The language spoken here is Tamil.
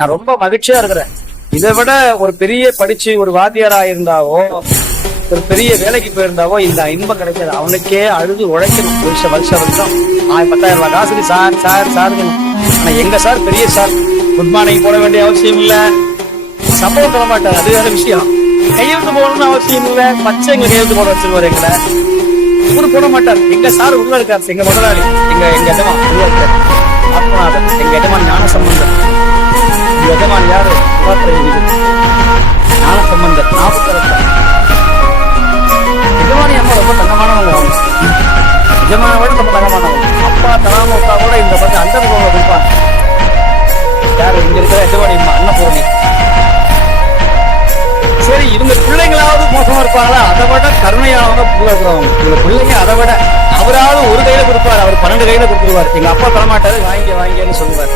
நான் ரொம்ப மகிழ்ச்சியா இருக்கிறேன். இதை விட ஒரு பெரிய படிச்சு ஒரு வாத்தியாரா இருந்தாவோ ஒரு பெரிய வேலைக்கு போயிருந்தாவோ இந்த இன்பம் கிடைக்காது. அவனுக்கே அழுது உழைக்கணும். வருஷம் வருஷம் வருஷம். ஆயிரம் பத்தாயிரம் ரூபாய் காசு சார் சார் சார் ஆனா எங்க சார்? பெரிய சார். குட் மார்னிங் போட வேண்டிய அவசியம் இல்ல. சம்பளம் தர மாட்டார். அது வேற விஷயம். கையெழுத்து போடணும்னு அவசியம் இல்ல. பச்சை எங்க கையெழுத்து போட வச்சிருவாரு எங்களை. இவரு போட மாட்டார். எங்க சார் உள்ள இருக்காரு. எங்க முதலாளி. எங்க எங்க இடமா உள்ள இருக்காரு. எங்க எஜமான் யாரு சிவாத்திரகிரி. ஞான சம்பந்தர். நாற்பத்தி எஜமானி அம்மா ரொம்ப தங்கமானவங்க. எஜமான விட ரொம்ப தங்கமானவங்க. அப்பா தராம கூட இந்த பக்கம் அந்த பக்கம் கொடுப்பாங்க. யாரு? இங்க இருக்கிற எஜமானி அம்மா அன்னபூர்ணி. சரி இவங்க பிள்ளைங்களாவது மோசமா இருப்பாங்களா? அதை விட கருணையானவங்க பிள்ளை இருக்கிறவங்க இவங்க பிள்ளைங்க அதை விட அவராவது ஒரு கையில கொடுப்பாரு. அவர் பன்னெண்டு கையில கொடுத்துருவாரு. எங்க அப்பா தரமாட்டாரு. வாங்கி வாங்கின்னு சொல்லுவாரு.